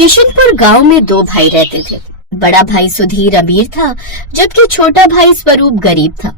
किशनपुर गांव में दो भाई रहते थे। बड़ा भाई सुधीर अमीर था, जबकि छोटा भाई स्वरूप गरीब था।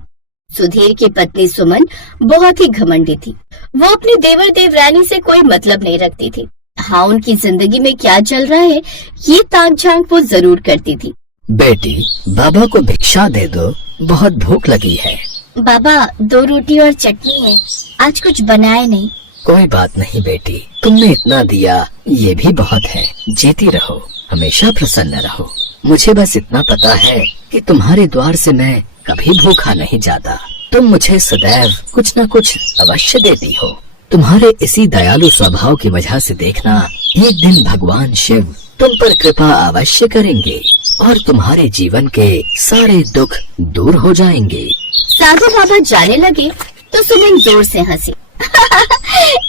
सुधीर की पत्नी सुमन बहुत ही घमंडी थी। वो अपने देवर देवरानी से कोई मतलब नहीं रखती थी। हाँ, उनकी जिंदगी में क्या चल रहा है ये ताक झांक वो जरूर करती थी। बेटी, बाबा को भिक्षा दे दो, बहुत भूख लगी है। बाबा, 2 रोटी और चटनी है, आज कुछ बनाए नहीं। कोई बात नहीं बेटी, तुमने इतना दिया ये भी बहुत है। जीती रहो, हमेशा प्रसन्न रहो। मुझे बस इतना पता है कि तुम्हारे द्वार से मैं कभी भूखा नहीं जाता। तुम मुझे सदैव कुछ न कुछ अवश्य देती हो। तुम्हारे इसी दयालु स्वभाव की वजह से देखना, एक दिन भगवान शिव तुम पर कृपा अवश्य करेंगे और तुम्हारे जीवन के सारे दुख दूर हो जाएंगे। साधु बाबा जाने लगे तो सुमन जोर से हंसी।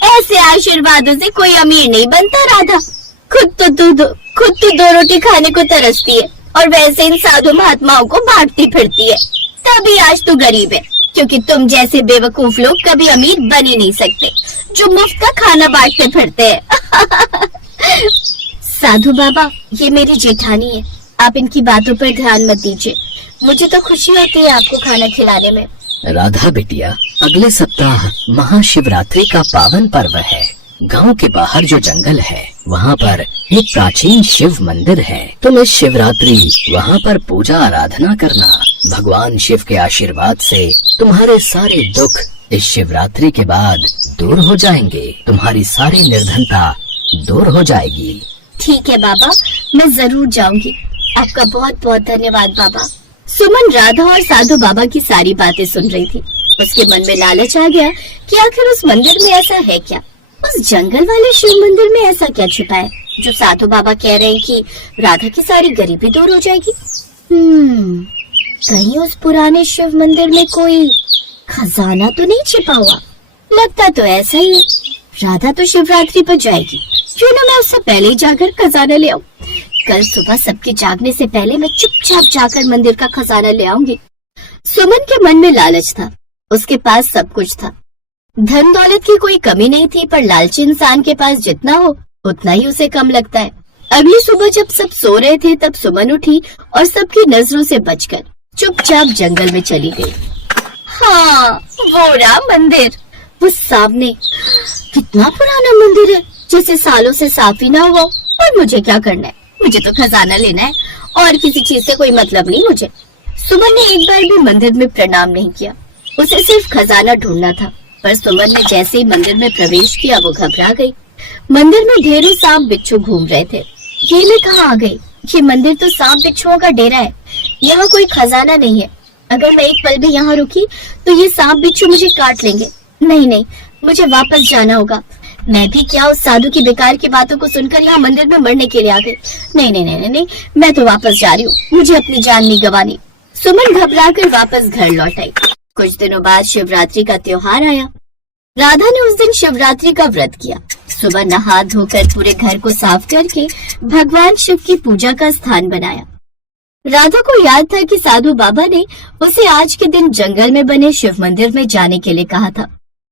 ऐसे आशीर्वादों से कोई अमीर नहीं बनता राधा। खुद तो 2 रोटी खाने को तरसती है और वैसे इन साधु महात्माओं को बांटती फिरती है। तभी आज तू गरीब है, क्योंकि तुम जैसे बेवकूफ लोग कभी अमीर बन ही नहीं सकते, जो मुफ्त का खाना बांटते फिरते हैं। साधु बाबा, ये मेरी जेठानी है, आप इनकी बातों पर ध्यान मत दीजिए। मुझे तो खुशी होती है आपको खाना खिलाने में। राधा बिटिया, अगले सप्ताह महाशिवरात्रि का पावन पर्व है। गांव के बाहर जो जंगल है वहाँ पर एक प्राचीन शिव मंदिर है। तुम इस शिवरात्रि वहाँ पर पूजा आराधना करना। भगवान शिव के आशीर्वाद से तुम्हारे सारे दुख इस शिवरात्रि के बाद दूर हो जाएंगे। तुम्हारी सारी निर्धनता दूर हो जाएगी। ठीक है बाबा, मैं जरूर जाऊंगी। आपका बहुत बहुत धन्यवाद बाबा। सुमन राधा और साधु बाबा की सारी बातें सुन रही थी। उसके मन में लालच आ गया कि आखिर उस मंदिर में ऐसा है क्या, उस जंगल वाले शिव मंदिर में ऐसा क्या छिपा है जो साधु बाबा कह रहे हैं कि राधा की सारी गरीबी दूर हो जाएगी। कहीं उस पुराने शिव मंदिर में कोई खजाना तो नहीं छिपा हुआ? लगता तो ऐसा ही है। राधा तो शिवरात्रि पर जाएगी, क्यों ना मैं उससे पहले ही जाकर खजाना ले आऊं। कल सुबह सबके जागने से पहले मैं चुपचाप जाकर मंदिर का खजाना ले आऊंगी। सुमन के मन में लालच था, उसके पास सब कुछ था। धन दौलत की कोई कमी नहीं थी, पर लालची इंसान के पास जितना हो उतना ही उसे कम लगता है। अगली सुबह जब सब सो रहे थे तब सुमन उठी और सबकी नजरों से बचकर चुपचाप जंगल में चली गई। हाँ, वो रहा मंदिर, वो सामने। कितना पुराना मंदिर है, जैसे सालों से साफ ही ना हुआ। और मुझे क्या करना है? मुझे तो खजाना लेना है और किसी चीज से कोई मतलब नहीं मुझे। सुमन ने एक बार भी मंदिर में प्रणाम नहीं किया, उसे सिर्फ खजाना ढूंढना था। पर सुमन ने जैसे ही मंदिर में प्रवेश किया वो घबरा गई। मंदिर में ढेरों सांप बिच्छू घूम रहे थे। ये मैं कहाँ आ गई? ये मंदिर तो सांप बिच्छुओं का डेरा है, यहाँ कोई खजाना नहीं है। अगर मैं एक पल भी यहाँ रुकी तो ये सांप बिच्छू मुझे काट लेंगे। नहीं, मुझे वापस जाना होगा। मैं भी क्या उस साधु की बेकार की बातों को सुनकर यहाँ मंदिर में मरने के लिए आ गई। नहीं, मैं तो वापस जा रही हूँ, मुझे अपनी जान नहीं गंवानी। सुमन घबराकर वापस घर लौट आई। कुछ दिनों बाद शिवरात्रि का त्योहार आया। राधा ने उस दिन शिवरात्रि का व्रत किया। सुबह नहा धोकर पूरे घर को साफ करके भगवान शिव की पूजा का स्थान बनाया। राधा को याद था कि साधु बाबा ने उसे आज के दिन जंगल में बने शिव मंदिर में जाने के लिए कहा था।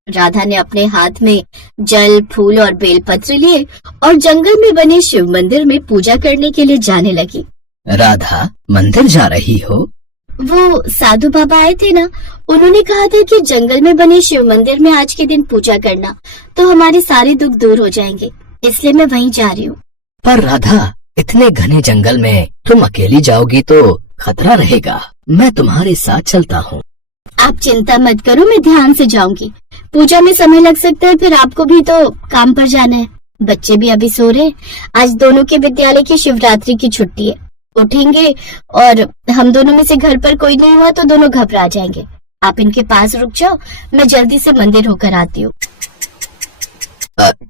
राधा ने अपने हाथ में जल, फूल और बेलपत्र लिए और जंगल में बने शिव मंदिर में पूजा करने के लिए जाने लगी। राधा, मंदिर जा रही हो? वो साधु बाबा आए थे ना, उन्होंने कहा था कि जंगल में बने शिव मंदिर में आज के दिन पूजा करना तो हमारे सारे दुख दूर हो जाएंगे, इसलिए मैं वहीं जा रही हूँ। पर राधा, इतने घने जंगल में तुम अकेली जाओगी तो खतरा रहेगा। मैं तुम्हारे साथ चलता हूँ। आप चिंता मत करो, मैं ध्यान से जाऊंगी। पूजा में समय लग सकता है, फिर आपको भी तो काम पर जाना है। बच्चे भी अभी सो रहे। आज दोनों के विद्यालय की शिवरात्रि की छुट्टी है, उठेंगे और हम दोनों में से घर पर कोई नहीं हुआ तो दोनों घबरा जाएंगे। आप इनके पास रुक जाओ, मैं जल्दी से मंदिर होकर आती हूँ।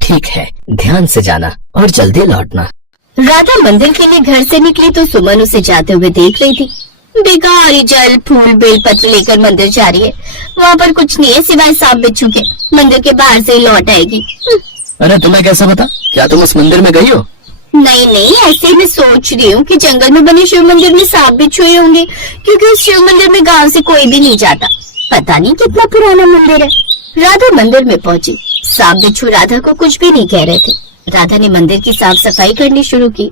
ठीक है, ध्यान से जाना और जल्दी लौटना। राधा मंदिर के लिए घर से निकली तो सुमन उसे जाते हुए देख रही थी। बेकार ही जल, फूल, बेलपत्र लेकर मंदिर जा रही है। वहाँ पर कुछ नहीं है सिवाय सांप बिच्छू के। मंदिर के बाहर से ही लौट आएगी। अरे तुम्हें कैसा पता? क्या तुम उस मंदिर में गई हो? नहीं, ऐसे ही मैं सोच रही हूँ कि जंगल में बने शिव मंदिर में सांप बिच्छू ही होंगे, क्योंकि उस शिव मंदिर में गांव से कोई भी नहीं जाता। पता नहीं कितना पुराना मंदिर है। राधा मंदिर में पहुंची। सांप बिच्छू राधा को कुछ भी नहीं कह रहे थे। राधा ने मंदिर की साफ सफाई करनी शुरू की।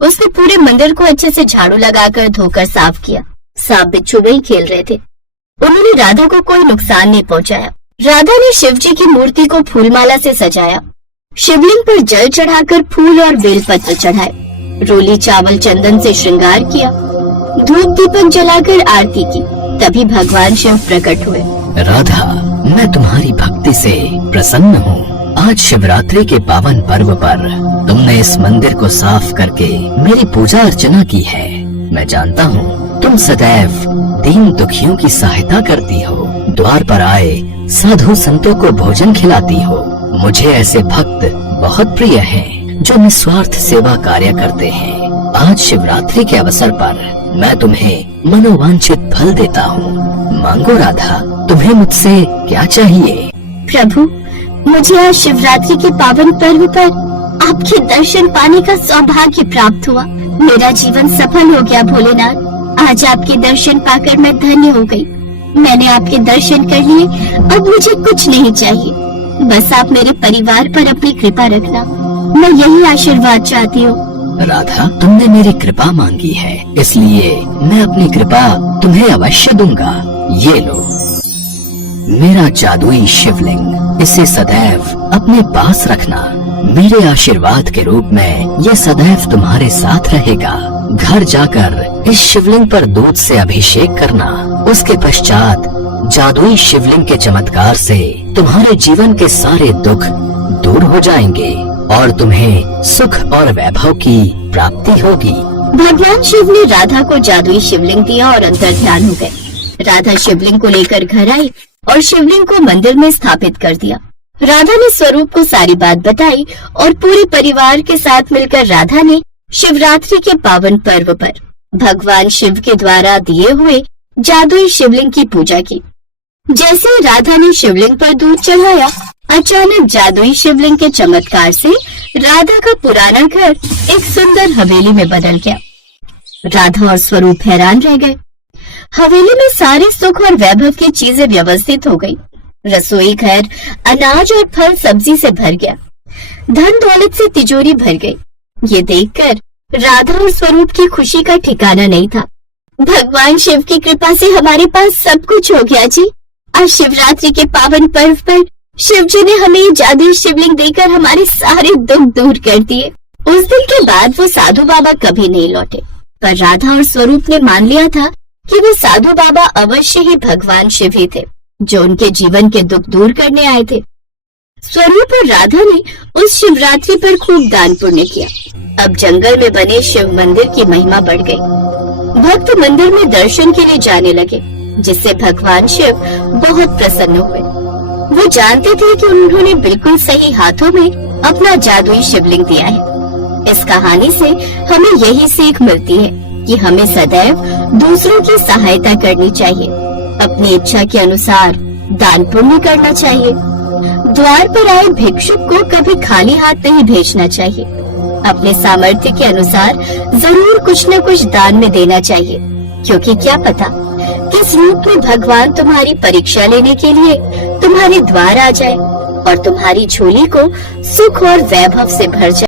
उसने पूरे मंदिर को अच्छे से झाड़ू लगाकर धोकर साफ किया। सांप बिच्छू वहीं खेल रहे थे। उन्होंने राधा को कोई नुकसान नहीं पहुंचाया। राधा ने शिव जी की मूर्ति को फूलमाला से सजाया, शिवलिंग पर जल चढ़ाकर फूल और बेलपत्र चढ़ाए, रोली चावल चंदन से श्रृंगार किया, धूप दीपक जलाकर आरती की। तभी भगवान शिव प्रकट हुए। राधा, मैं तुम्हारी भक्ति से प्रसन्न हूँ। आज शिवरात्रि के पावन पर्व पर तुमने इस मंदिर को साफ करके मेरी पूजा अर्चना की है। मैं जानता हूँ तुम सदैव दीन दुखियों की सहायता करती हो, द्वार पर आए साधु संतों को भोजन खिलाती हो। मुझे ऐसे भक्त बहुत प्रिय हैं जो निस्वार्थ सेवा कार्य करते हैं। आज शिवरात्रि के अवसर पर मैं तुम्हें मनोवांछित फल देता हूँ। मांगो राधा, तुम्हें मुझसे क्या चाहिए? प्रभु, मुझे आज शिवरात्रि के पावन पर्व पर आपके दर्शन पाने का सौभाग्य प्राप्त हुआ। मेरा जीवन सफल हो गया भोलेनाथ। आज आपके दर्शन पाकर मैं धन्य हो गई। मैंने आपके दर्शन कर लिए, अब मुझे कुछ नहीं चाहिए। बस आप मेरे परिवार पर अपनी कृपा रखना, मैं यही आशीर्वाद चाहती हूँ। राधा, तुमने मेरी कृपा मांगी है, इसलिए मैं अपनी कृपा तुम्हें अवश्य दूंगा। ये लो मेरा जादुई शिवलिंग, इसे सदैव अपने पास रखना। मेरे आशीर्वाद के रूप में ये सदैव तुम्हारे साथ रहेगा। घर जाकर इस शिवलिंग पर दूध से अभिषेक करना। उसके पश्चात जादुई शिवलिंग के चमत्कार से तुम्हारे जीवन के सारे दुख दूर हो जाएंगे और तुम्हें सुख और वैभव की प्राप्ति होगी। भगवान शिव ने राधा को जादुई शिवलिंग दिया और अंतर ध्यान हो गए। राधा शिवलिंग को लेकर घर आई और शिवलिंग को मंदिर में स्थापित कर दिया। राधा ने स्वरूप को सारी बात बताई और पूरे परिवार के साथ मिलकर राधा ने शिवरात्रि के पावन पर्व पर भगवान शिव के द्वारा दिए हुए जादुई शिवलिंग की पूजा की। जैसे ही राधा ने शिवलिंग पर दूध चढ़ाया, अचानक जादुई शिवलिंग के चमत्कार से राधा का पुराना घर एक सुंदर हवेली में बदल गया। राधा और स्वरूप हैरान रह गए। हवेली में सारे सुख और वैभव की चीजें व्यवस्थित हो गई। रसोई घर अनाज और फल सब्जी से भर गया। धन दौलत से तिजोरी भर गई। ये देखकर राधा और स्वरूप की खुशी का ठिकाना नहीं था। भगवान शिव की कृपा से हमारे पास सब कुछ हो गया जी। आज शिवरात्रि के पावन पर्व पर शिव जी ने हमें ये जादुई शिवलिंग देकर हमारे सारे दुख दूर कर दिए। उस दिन के बाद वो साधु बाबा कभी नहीं लौटे, पर राधा और स्वरूप ने मान लिया था कि वो साधु बाबा अवश्य ही भगवान शिव ही थे, जो उनके जीवन के दुख दूर करने आए थे। स्वरूप और राधा ने उस शिवरात्रि पर खूब दान पुण्य किया। अब जंगल में बने शिव मंदिर की महिमा बढ़ गई। भक्त मंदिर में दर्शन के लिए जाने लगे, जिससे भगवान शिव बहुत प्रसन्न हुए। वो जानते थे कि उन्होंने बिल्कुल सही हाथों में अपना जादुई शिवलिंग दिया है। इस कहानी से हमें यही सीख मिलती है कि हमें सदैव दूसरों की सहायता करनी चाहिए, अपनी इच्छा के अनुसार दान पुण्य करना चाहिए। द्वार पर आए भिक्षुक को कभी खाली हाथ नहीं भेजना चाहिए। अपने सामर्थ्य के अनुसार जरूर कुछ न कुछ दान में देना चाहिए, क्योंकि क्या पता किस रूप में भगवान तुम्हारी परीक्षा लेने के लिए तुम्हारे द्वार आ जाए और तुम्हारी झोली को सुख और वैभव से भर जाए।